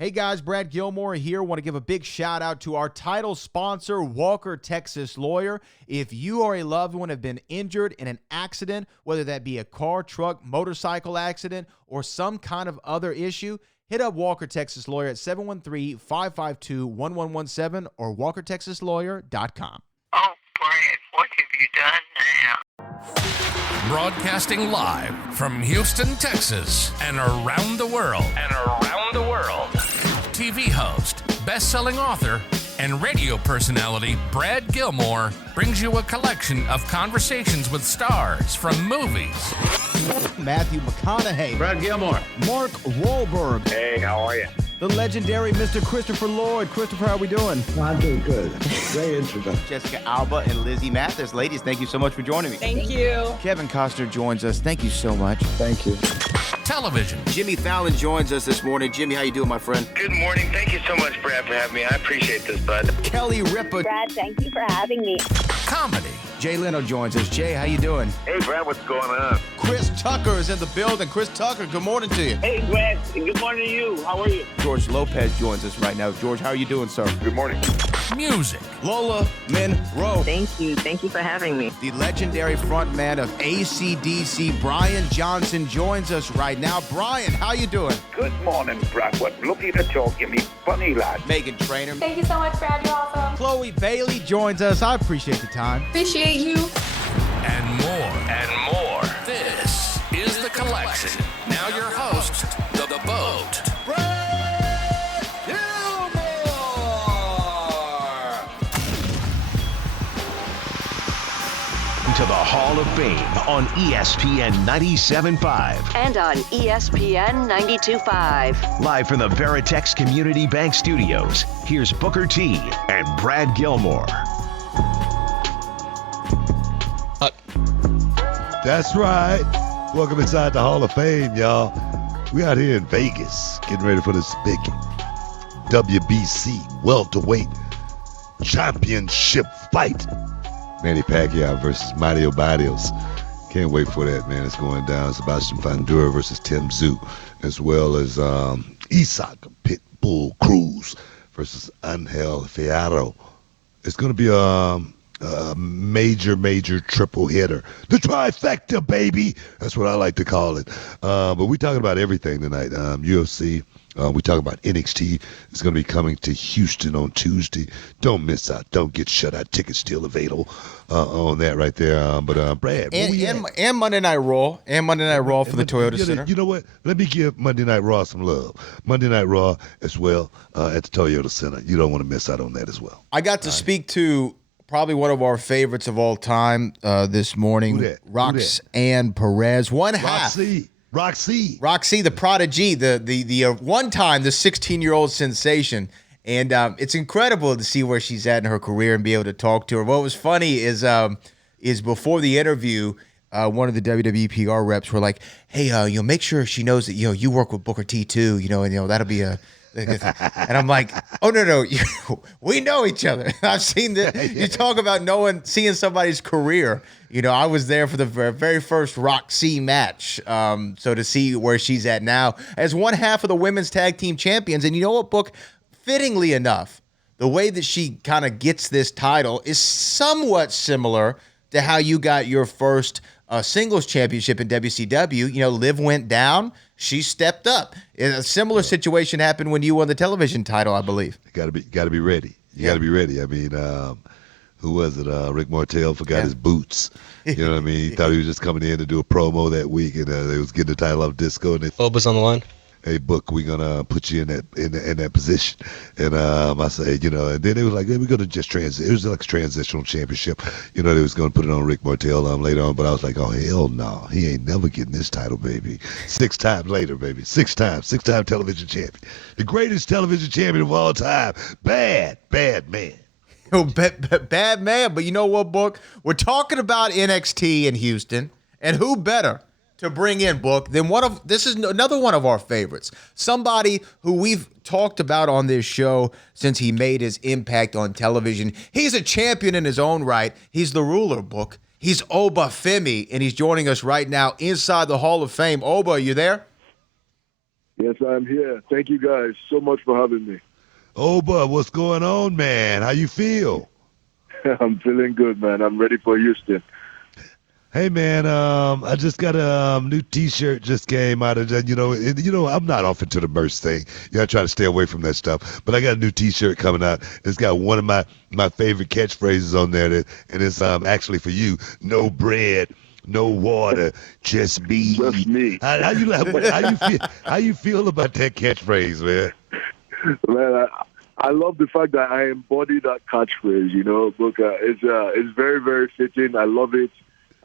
Hey guys, Brad Gilmore here. Want to give a big shout out to our title sponsor, Walker Texas Lawyer. If you or a loved one have been injured in an accident, whether that be a car, truck, motorcycle accident, or some kind of other issue, hit up Walker Texas Lawyer at 713-552-1117 or walkertexaslawyer.com. Oh, Brad, what have you done now? Broadcasting live from Houston, Texas, and around the world. TV host, best-selling author, and radio personality Brad Gilmore brings you a collection of conversations with stars from movies. Matthew McConaughey. Brad Gilmore. Mark Wahlberg. Hey, how are you? The legendary Mr. Christopher Lloyd. Christopher, how are we doing? I'm doing good. Great introduction. Jessica Alba and Lizzie Mathis. Ladies, thank you so much for joining me. Thank you. Kevin Costner joins us. Thank you so much. Thank you. Television. Jimmy Fallon joins us this morning. Jimmy, how you doing, my friend? Good morning. Thank you so much, Brad, for having me. I appreciate this, bud. Kelly Ripa. Brad, thank you for having me. Comedy. Jay Leno joins us. Jay, how you doing? Hey, Brad, what's going on? Chris Tucker is in the building. Chris Tucker, good morning to you. Hey, Brad. Good morning to you. How are you? George Lopez joins us right now. George, how are you doing, sir? Good morning. Music. Lola Monroe. Thank you. Thank you for having me. The legendary frontman of AC/DC, Brian Johnson, joins us right now. Brian, how you doing? Good morning, Brad. What looking to talk, you me funny lad. Megan Trainor. Thank you so much, Brad. You're awesome. Chloe Bailey joins us. I appreciate the time. Appreciate you. And more. This is The Collection. Now your host, The Boat. Brad Gilmore! To the Hall of Fame on ESPN 97.5. And on ESPN 92.5. Live from the Veritex Community Bank Studios, here's Booker T and Brad Gilmore. That's right. Welcome inside the Hall of Fame, y'all. We out here in Vegas getting ready for this big WBC welterweight championship fight. Manny Pacquiao versus Mario Barrios. Can't wait for that, man. It's going down. Sebastian Fundora versus Tim Tszyu, as well as Isaac Pitbull Cruz versus Angel Fierro. It's going to be a major triple hitter. The trifecta, baby. That's what I like to call it. But we're talking about everything tonight. UFC. We talk about NXT. It's going to be coming to Houston on Tuesday. Don't miss out. Don't get shut out. Tickets still available on that right there. But Brad, and Monday Night Raw. And Monday Night Raw for the Toyota Center. You know what? Let me give Monday Night Raw some love. Monday Night Raw as well at the Toyota Center. You don't want to miss out on that as well. I got to speak to probably one of our favorites of all time this morning, Roxanne Perez. Roxy, the prodigy, the one time the 16-year-old sensation, and it's incredible to see where she's at in her career and be able to talk to her. What was funny is before the interview, one of the WWE PR reps were like, "Hey, make sure she knows that you work with Booker T too, and that'll be a." And I'm like, oh no, we know each other. I've seen that. You talk about seeing somebody's career. I was there for the very first Roxy match. So to see where she's at now as one half of the women's tag team champions, and you know what, Book? Fittingly enough, the way that she kind of gets this title is somewhat similar to how you got your first singles championship in WCW. Liv went down. She stepped up. A similar situation happened when you won the television title, I believe. Got to be ready. You got to be ready. I mean, who was it? Rick Martel forgot his boots. You know what I mean? He thought he was just coming in to do a promo that week, and they was getting the title off Disco. And Oba's on the line. Hey, Book, we're gonna put you in that position. And I said, and then it was like, we're gonna just transition. It was like a transitional championship. They was gonna put it on Rick Martel later on, but I was like, oh hell no, he ain't never getting this title, baby. 6 times later, baby. 6 time television champion, the greatest television champion of all time. Bad man. Bad man. But you know what, Book? We're talking about NXT in Houston, and who better to bring in, Book, then this is another one of our favorites. Somebody who we've talked about on this show since he made his impact on television. He's a champion in his own right. He's the ruler, Book. He's Oba Femi, and he's joining us right now inside the Hall of Fame. Oba, are you there? Yes, I'm here. Thank you guys so much for having me. Oba, what's going on, man? How you feel? I'm feeling good, man. I'm ready for Houston. Hey, man, I just got a new T-shirt just came out of that. I'm not off into the merch thing. I try to stay away from that stuff. But I got a new T-shirt coming out. It's got one of my favorite catchphrases on there, and it's actually for you. No bread, no water, just me. Just me. How you feel about that catchphrase, man? Man, I love the fact that I embody that catchphrase. Booker. It's very, very fitting. I love it.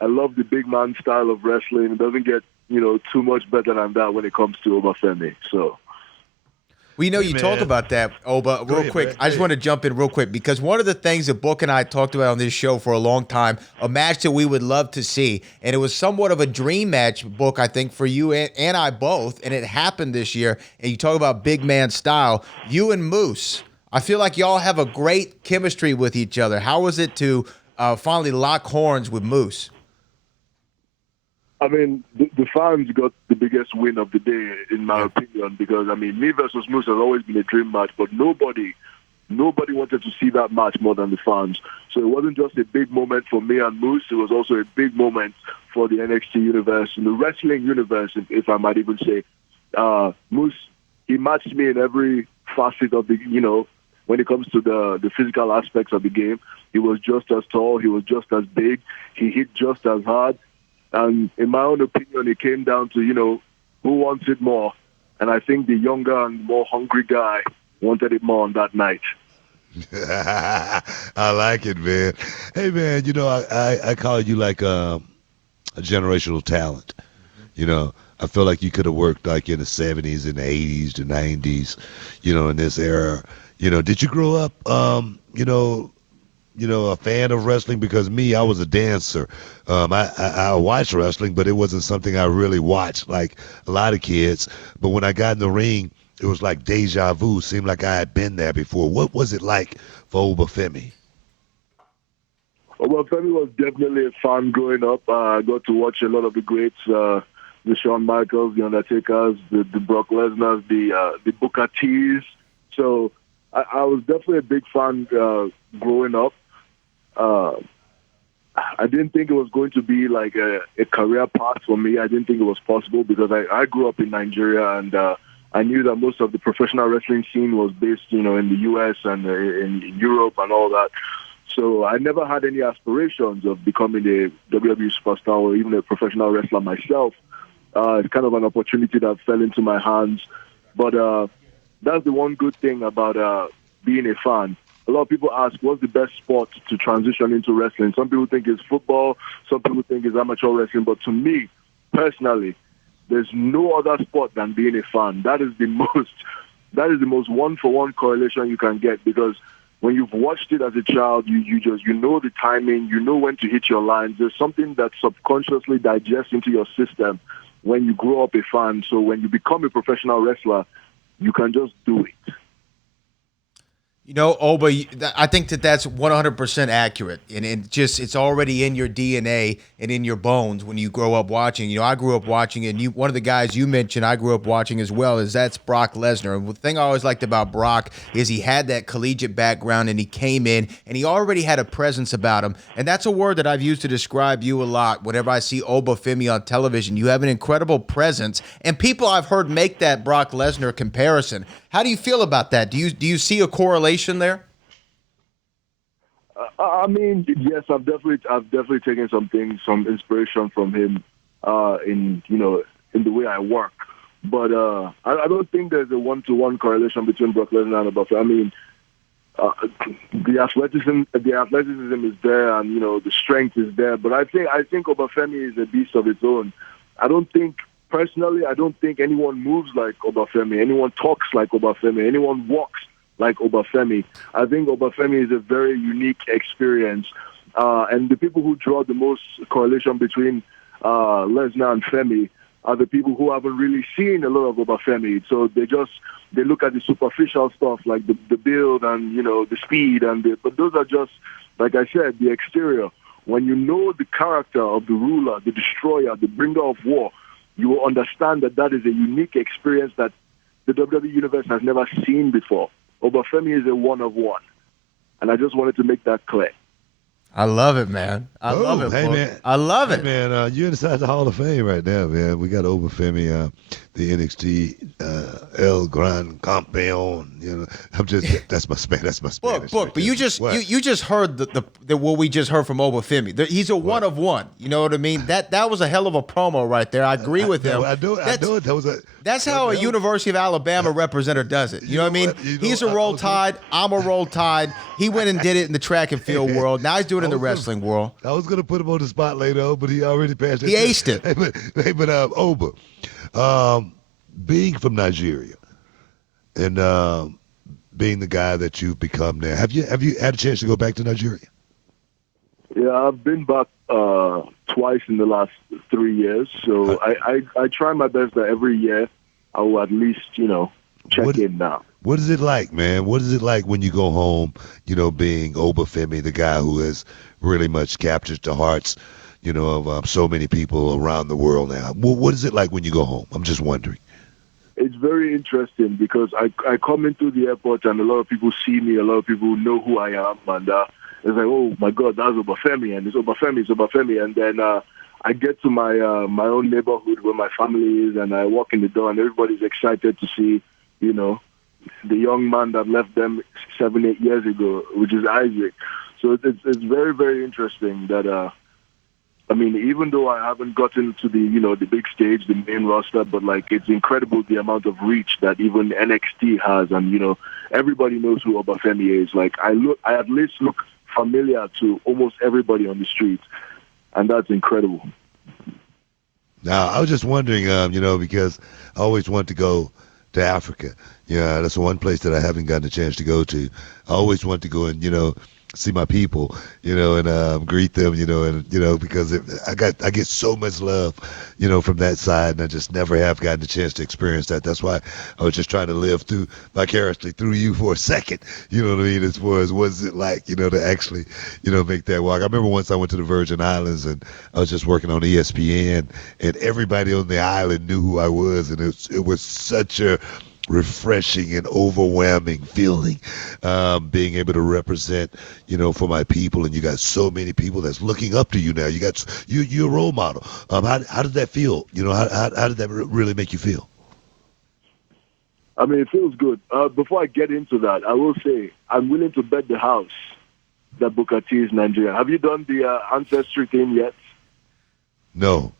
I love the big man style of wrestling. It doesn't get, too much better than that when it comes to Oba Femi. So. Well, you talk about that, Oba, real quick. Man. I just want to jump in real quick because one of the things that Book and I talked about on this show for a long time, a match that we would love to see, and it was somewhat of a dream match, Book, I think, for you and I both, and it happened this year, and you talk about big man style. You and Moose, I feel like y'all have a great chemistry with each other. How was it to finally lock horns with Moose? I mean, the fans got the biggest win of the day, in my opinion, because, me versus Moose has always been a dream match, but nobody wanted to see that match more than the fans. So it wasn't just a big moment for me and Moose, it was also a big moment for the NXT universe, and the wrestling universe, if I might even say. Moose, he matched me in every facet of the, when it comes to the physical aspects of the game. He was just as tall, he was just as big, he hit just as hard. And in my own opinion, it came down to, who wants it more. And I think the younger and more hungry guy wanted it more on that night. I like it, man. Hey, man, I call you like a generational talent. I feel like you could have worked like in the 70s and the 80s, the 90s, in this era. Did you grow up, a fan of wrestling? Because me, I was a dancer. I watched wrestling, but it wasn't something I really watched like a lot of kids. But when I got in the ring, it was like deja vu. Seemed like I had been there before. What was it like for Oba Femi? Oba Femi was definitely a fan growing up. I got to watch a lot of the greats, the Shawn Michaels, the Undertakers, the Brock Lesnars, the Booker T's. So I was definitely a big fan growing up. I didn't think it was going to be like a career path for me. I didn't think it was possible because I grew up in Nigeria, and I knew that most of the professional wrestling scene was based, in the U.S. and in Europe and all that. So I never had any aspirations of becoming a WWE superstar or even a professional wrestler myself. It's kind of an opportunity that fell into my hands. But that's the one good thing about being a fan. A lot of people ask, what's the best sport to transition into wrestling? Some people think it's football. Some people think it's amateur wrestling. But to me, personally, there's no other sport than being a fan. That is the most one-for-one correlation you can get, because when you've watched it as a child, you know the timing, you know when to hit your lines. There's something that subconsciously digests into your system when you grow up a fan. So when you become a professional wrestler, you can just do it. Oba, I think that's 100% accurate, and it's already in your DNA and in your bones when you grow up watching. I grew up watching, and one of the guys you mentioned I grew up watching as well that's Brock Lesnar. And the thing I always liked about Brock is he had that collegiate background, and he came in, and he already had a presence about him. And that's a word that I've used to describe you a lot. Whenever I see Oba Femi on television, you have an incredible presence, and people I've heard make that Brock Lesnar comparison. How do you feel about that? Do you see a correlation there? Yes, I've definitely taken some inspiration from him in the way I work. But I don't think there's a one-to-one correlation between Brock Lesnar and Oba Femi. The athleticism is there, and the strength is there. But I think Oba Femi is a beast of its own. Personally, I don't think anyone moves like Oba Femi, anyone talks like Oba Femi, anyone walks like Oba Femi. I think Oba Femi is a very unique experience. And the people who draw the most correlation between Lesnar and Femi are the people who haven't really seen a lot of Oba Femi. So they look at the superficial stuff like the build and, the speed. But those are just, like I said, the exterior. When you know the character of the ruler, the destroyer, the bringer of war, you will understand that is a unique experience that the WWE Universe has never seen before. Oba Femi is a one-of-one. And I just wanted to make that clear. I love it, man. I love it, hey, Book. man. I love it. Man, you're inside the Hall of Fame right now, man. We got Oba Femi, the NXT El Gran Campeon. You know, that's my Spanish. Book, right but you just heard the what we just heard from Oba Femi. He's a one of one. You know what I mean? That was a hell of a promo right there. I agree with him. I do it. That's how a University of Alabama representative does it. You know what I mean? He's a Roll Tide. I'm a Roll Tide. He went and did it in the track and field world. Now he's doing it in the wrestling world. I was going to put him on the spot later, but he already passed it. He aced it. Hey, but Oba, being from Nigeria and being the guy that you've become now, have you had a chance to go back to Nigeria? Yeah, I've been back twice in the last 3 years. So I try my best that every year I will at least, check in now. What is it like, man? What is it like when you go home, being Oba Femi, the guy who has really much captured the hearts, of so many people around the world now? What is it like when you go home? I'm just wondering. It's very interesting because I come into the airport and a lot of people see me, a lot of people know who I am, and it's like, oh my God, that's Oba Femi, and it's Oba Femi, and then I get to my own neighborhood where my family is, and I walk in the door, and everybody's excited to see, the young man that left them 7-8 years ago, which is Isaac. So it's very, very interesting that, even though I haven't gotten to the big stage, the main roster, but it's incredible the amount of reach that even NXT has, and everybody knows who Oba Femi is. I at least look familiar to almost everybody on the street, and that's incredible. Now, I was just wondering, because I always want to go to Africa. Yeah, that's the one place that I haven't gotten a chance to go to. I always want to go and, see my people, and greet them, because I get so much love, from that side, and I just never have gotten a chance to experience that. That's why I was just trying to live vicariously through you for a second, you know what I mean, as far as what's it like, to actually, make that walk. I remember once I went to the Virgin Islands and I was just working on ESPN, and everybody on the island knew who I was, and it was such a refreshing and overwhelming feeling, being able to represent, for my people, and you got so many people that's looking up to you now. You're a role model. How did that feel? How did that really make you feel? It feels good. Before I get into that, I will say I'm willing to bet the house that Booker T is Nigerian. Have you done the ancestry thing yet? No.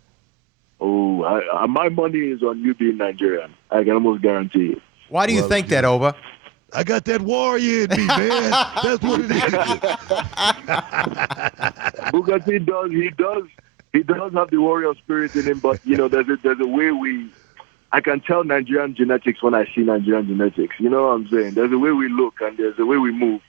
Oh, my money is on you being Nigerian. I can almost guarantee it. Why do you think that, Oba? I got that warrior in me, man. That's what it is. Booker T does. He does have the warrior spirit in him, but there's a way I can tell Nigerian genetics when I see Nigerian genetics. You know what I'm saying? There's a way we look and there's a way we move.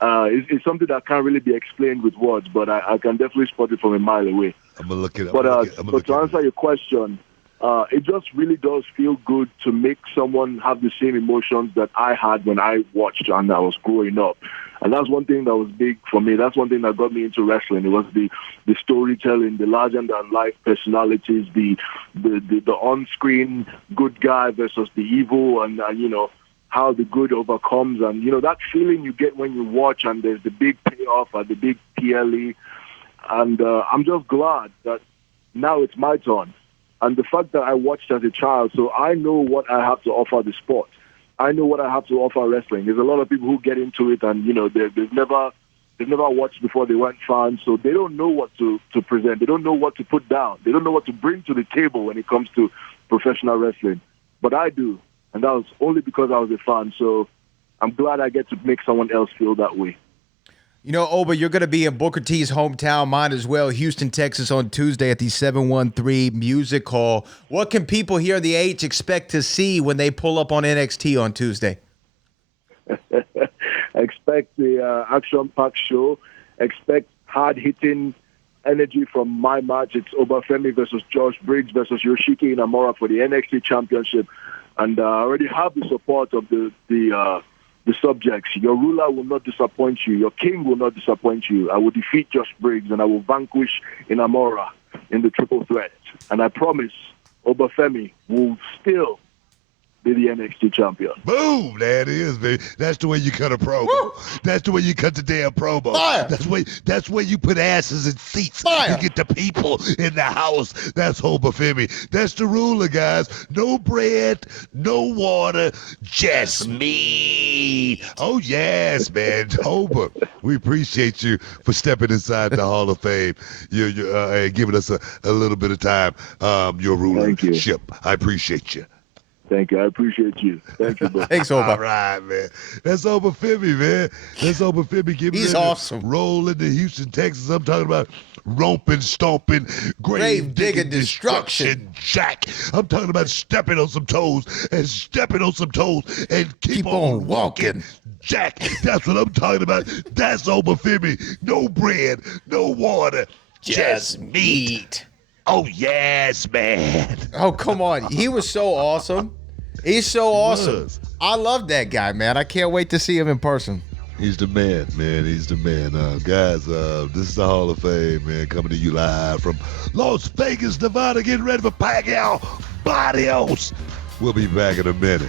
It's something that can't really be explained with words, but I can definitely spot it from a mile away. I'm going to look it up. But to answer your question, it just really does feel good to make someone have the same emotions that I had when I watched and I was growing up. And that's one thing that was big for me. That's one thing that got me into wrestling. It was the storytelling, the larger-than-life personalities, the on-screen good guy versus the evil, and how the good overcomes, and that feeling you get when you watch and there's the big payoff and the big PLE, and I'm just glad that now it's my turn, and the fact that I watched as a child, so I know what I have to offer the sport. I know what I have to offer wrestling. There's a lot of people who get into it and they've never watched before they weren't fans, so they don't know what to present. They don't know what to put down. They don't know what to bring to the table when it comes to professional wrestling, but I do. And that was only because I was a fan. So I'm glad I get to make someone else feel that way. Oba, you're going to be in Booker T's hometown, mine as well, Houston, Texas, on Tuesday at the 713 Music Hall. What can people here in the H expect to see when they pull up on NXT on Tuesday? Expect the action-packed show. Expect hard-hitting energy from my match. It's Oba Femi versus Josh Briggs versus Yoshiki Inamura for the NXT Championship. And I already have the support of the subjects. Your ruler will not disappoint you. Your king will not disappoint you. I will defeat Josh Briggs and I will vanquish Inamura in the triple threat. And I promise Oba Femi will still be the NXT champion. Boom, there it is, baby. That's the way you cut a promo. Woo! That's the way you cut the damn promo. Fire! That's where you put asses in seats. Fire! You get the people in the house. That's Oba Femi. That's the ruler, guys. No bread, no water, just me. Oh, yes, man. Oba, we appreciate you for stepping inside the Hall of Fame. And giving us a little bit of time. Your rulership. I appreciate you. Thank you. I appreciate you. Thank you, bro. Thanks, Oba. All right, man. That's Oba Femi, man. That's Oba Femi. He's awesome. Roll into Houston, Texas. I'm talking about romping, stomping, grave digging, destruction, Jack. I'm talking about stepping on some toes and keep on walking. Jack, that's what I'm talking about. That's Oba Femi. No bread, no water, just meat. Oh, yes, man. Oh, come on. He was so awesome. He's so awesome. I love that guy, man. I can't wait to see him in person. He's the man, man. He's the man. Guys, this is the Hall of Fame, man, coming to you live from Las Vegas, Nevada, getting ready for Pacquiao Barrios. We'll be back in a minute.